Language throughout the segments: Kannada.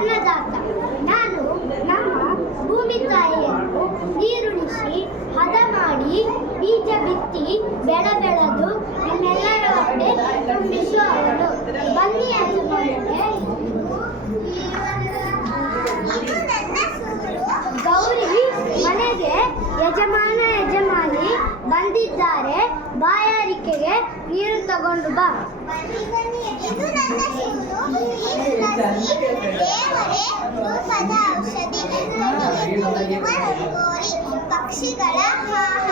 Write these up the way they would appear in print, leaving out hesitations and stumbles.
ಅನ್ನದಾತ. ನಾನು ನಮ್ಮ ಭೂಮಿ ತಾಯಿಯನ್ನು ನೀರುಣಿಸಿ ಹದ ಮಾಡಿ ಬೀಜ ಬಿತ್ತಿ ಬೆಳೆ ಬೆಳೆದು ನಿಮ್ಮೆಲ್ಲರ ಹೊಟ್ಟೆ ತುಂಬಿಸುವವನು. ಬನ್ನಿ ಯಜಮಾನರೇ. ಗೌರಿ ಮನೆಗೆ ಯಜಮಾನಿ ಬಂದಿದ್ದಾರೆ. ಬಾಯಾರಿಕೆಗೆ ನೀರು ತಗೊಂಡು ಬಾ. ಪಕ್ಷಿಗಳ ಆಹಾರ.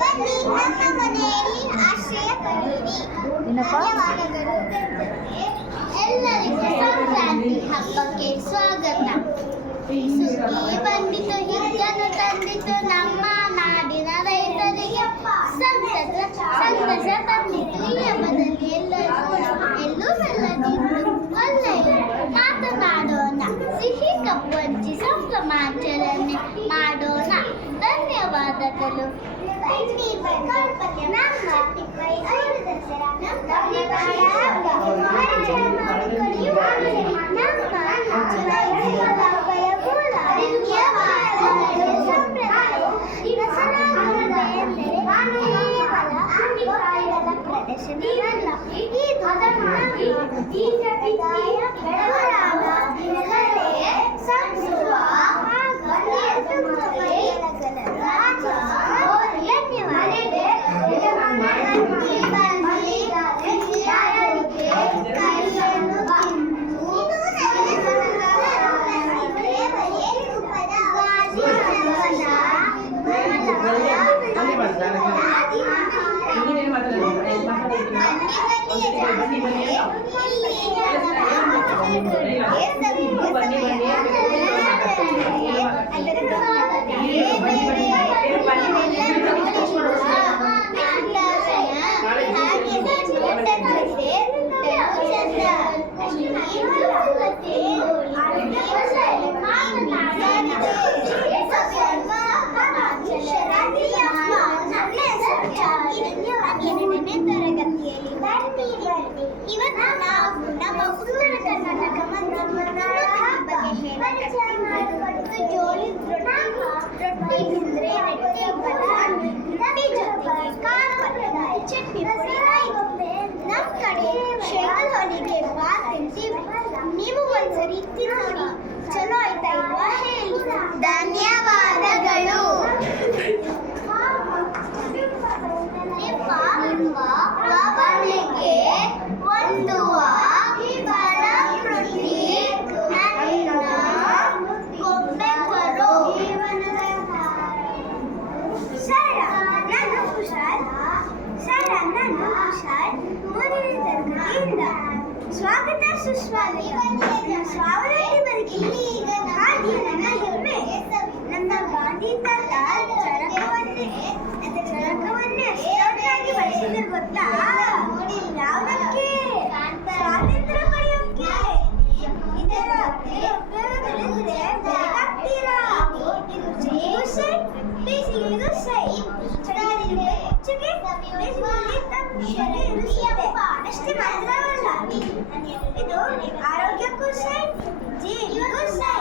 ಬನ್ನಿ ನಮ್ಮ ಮನೆಯಲ್ಲಿ ಆಶ್ರಯ ಪಡೆಯಿರಿ. ಧನ್ಯವಾದಗಳು. ಎಲ್ಲರಿಗೂ ಸಂಕ್ರಾಂತಿ ಹಬ್ಬಕ್ಕೆ ಸ್ವಾಗತ. ಸುಗ್ಗಿ ಬಂದಿತು, ಹಿಗ್ಗನ್ನು ತಂದಿತು, ನಮ್ಮ ನಾಡಿನ ರೈತರಿಗೆ ಸಂತಸ ತಂದಿತು. ಈ ಹಬ್ಬದಲ್ಲಿ ಎಲ್ಲೂ ಮೆಲ್ಲದಿದ್ದು ಒಳ್ಳೆಯ ಮಾತನಾಡೋಣ, ಸಿಹಿ ಕಪ್ಪು ಹಂಚಿ ಸಂಭ್ರಮಾಚರಣೆ ಮಾಡೋಣ. ಧನ್ಯವಾದಗಳು. ಇವತ್ತು ನಾವು ನಮ್ಮ ಉತ್ತರ ಕರ್ನಾಟಕ ಜೋಳದ ರೊಟ್ಟಿ ತಿಂದ್ರೆ ರೊಟ್ಟಿ ಜೊತೆಗೆ ಖಾರ ಪಲ್ಯ ಚಟ್ನಿ ಪುಡಿ. ನಮ್ಮ ಕಡೆ ಶೇಂಗದ ಹೋಳಿಗೆ ಬಾತ್ ತಿಂತೀವಿ. ನೀವು ಒಂದ್ಸರಿ ತಿಂದು ನೋಡಿ, ಚಲೋ ಆಯ್ತಾ ಇಲ್ವಾ ಹೇಳಿ. ಧನ್ಯವಾದಗಳು. ನಿಮ್ಮ ಭಾವನೆಗೆ ಹೊಂದುವ ಪ್ರಕೃತಿ ನನ್ನ ಗೊಂಬೆಗಳು. ಸರ ನಾನು ಕುಶಾಲ್. ಮೂರನೇ ತರಗತಿಯಿಂದ ಸ್ವಾಗತ ಸುಸ್ವಾಗತ. ಸ್ವಾವಲಂಬಿ ಬದುಕಿಗೆ ಹಾಗೆ ನನ್ನ ಹೆಮ್ಮೆ. ನಮ್ಮ ಗಾಂಧಿ ತಾತ ಚರಕವನ್ನೇ ಅಷ್ಟಾಗಿ ಬಳಸಿದ್ರು ಗೊತ್ತಾ? ಯಾವುದಕ್ಕೆ? ಸ್ವಾತಂತ್ರ್ಯ ಪಡೆಯೋಕೆ. ಇದರ ಉಪಯೋಗ ತಿಳಿದ್ರೆ ಬೆಳಗಾಗ್ತೀರಾ. ಇದು ಚಳಿಗೂ ಸೈ, ಬೇಸಿಗೆಗೂ ಸೈ. ಚಳಿಯಲ್ಲಿ ಬೆಚ್ಚಗೆ, ಬೇಸಿಗೆಯಲ್ಲಿ ತಂಪು ಇರಿಸುತ್ತೆ. ಅಷ್ಟೇ ಮಾತ್ರವಲ್ಲ, ಇದು ಆರೋಗ್ಯಕ್ಕೂ ಸೈ, ಜೀವಕ್ಕೂ ಸೈ.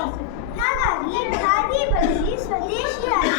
ಹಾಗಾಗಿ ಖಾದಿ ಬಳಸಿ ಸ್ವದೇಶಿಯಾಗಿ